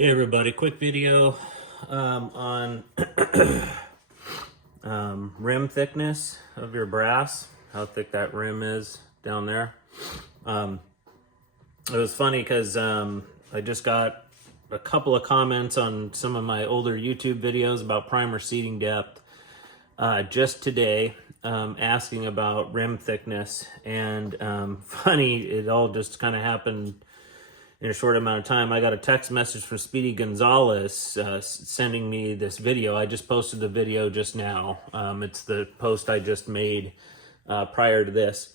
Hey everybody, quick video on rim thickness of your brass, how thick that rim is down there. It was funny because I just got a couple of comments on some of my older YouTube videos about primer seating depth just today, asking about rim thickness, and funny, it all just kind of happened in a short amount of time. I got a text message from Speedy Gonzalez sending me this video. I just posted the video just now. It's the post I just made prior to this.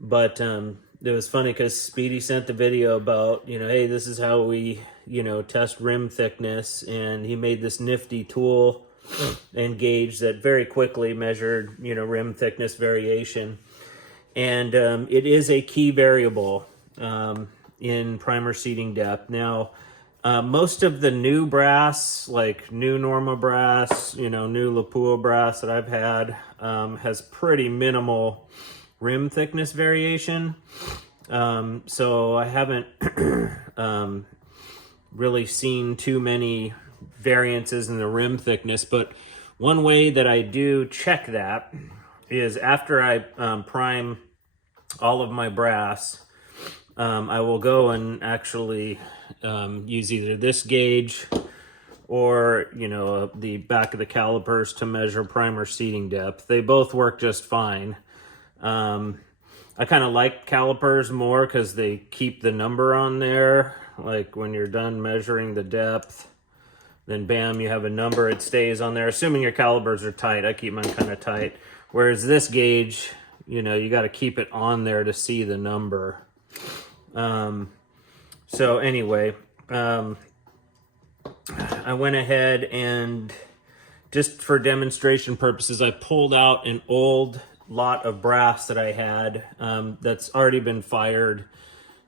But it was funny because Speedy sent the video about, hey, this is how we, test rim thickness. And he made this nifty tool and gauge that very quickly measured, rim thickness variation. And it is a key variable in primer seating depth. Now, most of the new brass, like new Norma brass, new Lapua brass that I've had, has pretty minimal rim thickness variation. So I haven't really seen too many variances in the rim thickness, but one way that I do check that is after I prime all of my brass, I will go and actually use either this gauge or, the back of the calipers to measure primer seating depth. They both work just fine. I kind of like calipers more because they keep the number on there. Like when you're done measuring the depth, then bam, you have a number, it stays on there. Assuming your calipers are tight, I keep mine kind of tight. Whereas this gauge, you got to keep it on there to see the number. So anyway, I went ahead and just for demonstration purposes, I pulled out an old lot of brass that I had, that's already been fired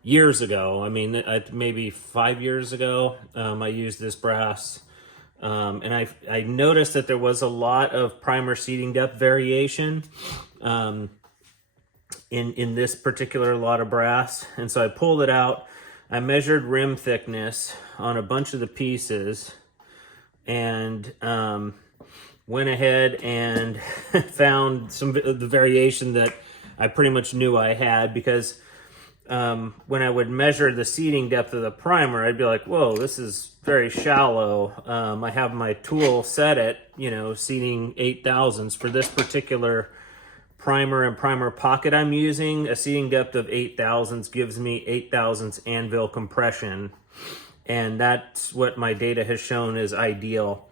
years ago. I mean, maybe 5 years ago, I used this brass, and I noticed that there was a lot of primer seating depth variation, in this particular lot of brass. And so I pulled it out, I measured rim thickness on a bunch of the pieces, and went ahead and found some of the variation that I pretty much knew I had, because when I would measure the seating depth of the primer, I'd be like, whoa, this is very shallow. I have my tool set at, seating 8 thousandths. For this particular primer and primer pocket I'm using, a seating depth of 8 thousandths gives me 8 thousandths anvil compression. And that's what my data has shown is ideal.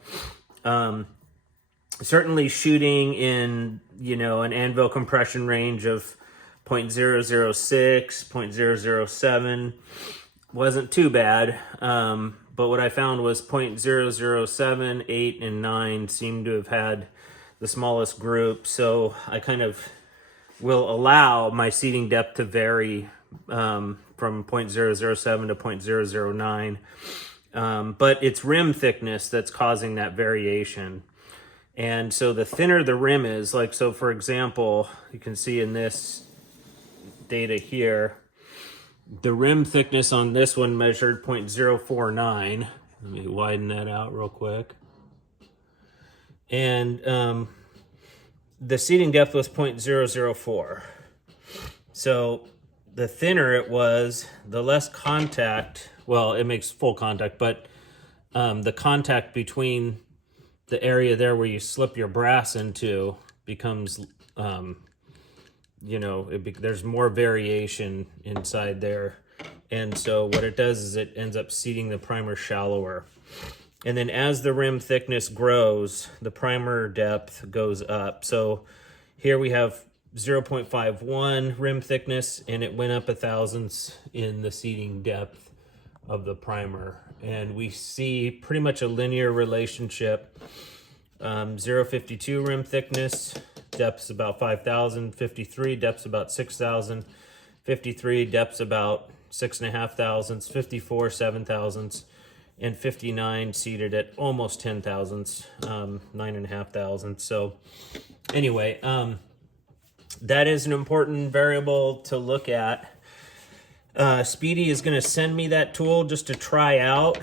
Certainly shooting in, an anvil compression range of 0.006, 0.007 wasn't too bad. But what I found was 0.007, 8, and 9 seemed to have had the smallest group. So I kind of will allow my seating depth to vary from 0.007 to 0.009. But it's rim thickness that's causing that variation. And so the thinner the rim is, like, so for example, you can see in this data here, the rim thickness on this one measured 0.049. Let me widen that out real quick. And the seating depth was 0.004. So the thinner it was, the less contact, well, it makes full contact, but the contact between the area there where you slip your brass into becomes, there's more variation inside there. And so what it does is it ends up seating the primer shallower. And then as the rim thickness grows, the primer depth goes up. So here we have 0.51 rim thickness, and it went up 1 thousandths in the seating depth of the primer. And we see pretty much a linear relationship. 0.52 rim thickness, depth's about 5,000. 53, depth's about 6,000. 53, depth's about 6.5 thousandths. 54, 7 thousandths. And 59 seated at almost 10 thousandths, 9.5 thousandths. So anyway, that is an important variable to look at. Speedy is going to send me that tool just to try out.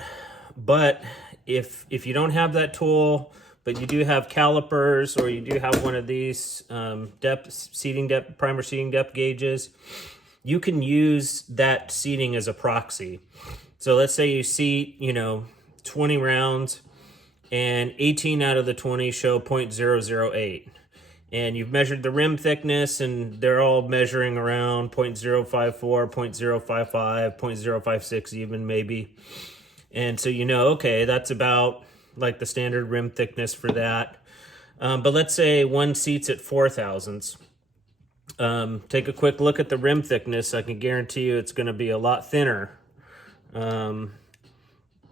But if you don't have that tool, but you do have calipers, or you do have one of these primer seating depth gauges, you can use that seating as a proxy. So let's say you seat, 20 rounds, and 18 out of the 20 show 0.008. And you've measured the rim thickness, and they're all measuring around 0.054, 0.055, 0.056 even maybe. And so okay, that's about like the standard rim thickness for that. But let's say one seats at 4 thousandths. Take a quick look at the rim thickness. I can guarantee you it's going to be a lot thinner than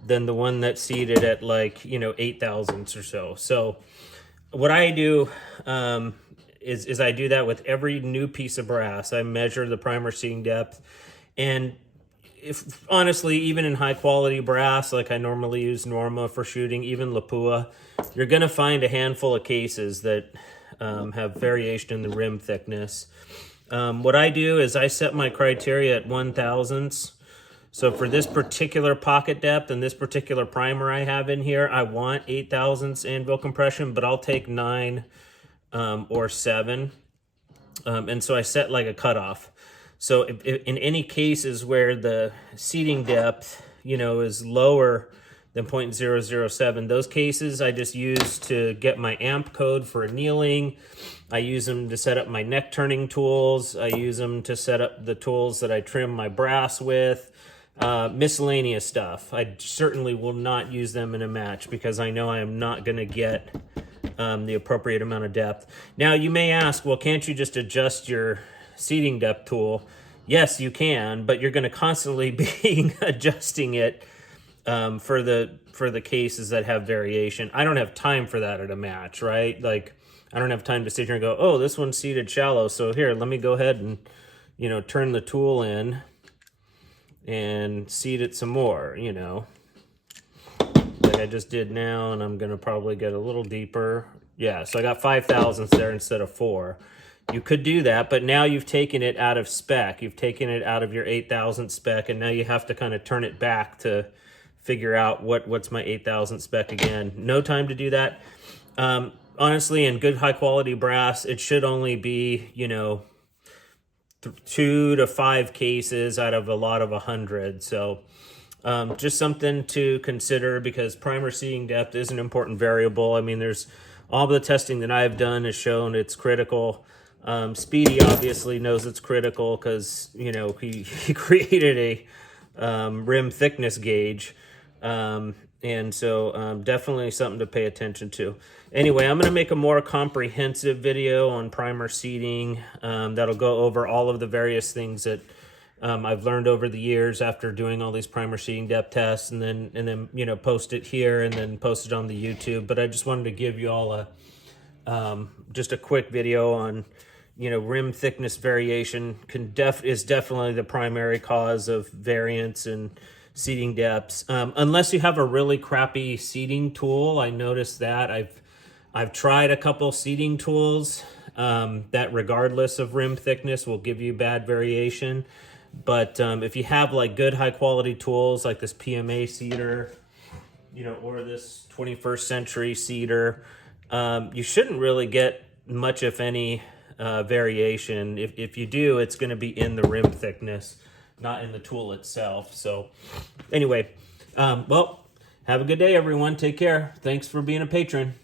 the one that's seated at 8 thousandths or so. So what I do is I do that with every new piece of brass. I measure the primer seating depth, and if honestly, even in high quality brass, like I normally use Norma for shooting, even Lapua, you're gonna find a handful of cases that have variation in the rim thickness. What I do is I set my criteria at 1 thousandths. So for this particular pocket depth and this particular primer I have in here, I want 8 thousandths anvil compression, but I'll take 9 or 7. And so I set like a cutoff. So if in any cases where the seating depth, is lower than 0.007, those cases I just use to get my amp code for annealing. I use them to set up my neck turning tools. I use them to set up the tools that I trim my brass with. Miscellaneous stuff. I certainly will not use them in a match because I know I am not going to get the appropriate amount of depth. Now you may ask, well, can't you just adjust your seating depth tool? Yes, you can, but you're going to constantly be adjusting it for the cases that have variation. I don't have time for that at a match, right? Like I don't have time to sit here and go, oh, this one's seated shallow, so here, let me go ahead and turn the tool in and seat it some more, like I just did now, and I'm gonna probably get a little deeper. Yeah, so I got 5 thousandths there instead of 4. You could do that, but now you've taken it out of spec. You've taken it out of your 8 thousandth spec, and now you have to kind of turn it back to figure out what's my 8 thousandth spec again. No time to do that. Honestly, in good high quality brass, it should only be, 2 to 5 cases out of a lot of 100. So just something to consider, because primer seating depth is an important variable. I mean, there's all the testing that I've done has shown it's critical. Speedy obviously knows it's critical because, he created a rim thickness gauge. And so definitely something to pay attention to. Anyway, I'm going to make a more comprehensive video on primer seating that'll go over all of the various things that I've learned over the years after doing all these primer seating depth tests, and then post it here and then post it on the YouTube. But I just wanted to give you all just a quick video on rim thickness variation is definitely the primary cause of variance in seating depths, unless you have a really crappy seating tool. I noticed that I've tried a couple seating tools that regardless of rim thickness will give you bad variation. But if you have like good high quality tools like this PMA seater, or this 21st century seater, you shouldn't really get much, if any, variation. If you do, it's going to be in the rim thickness, not in the tool itself. So anyway, well, have a good day, everyone. Take care. Thanks for being a patron.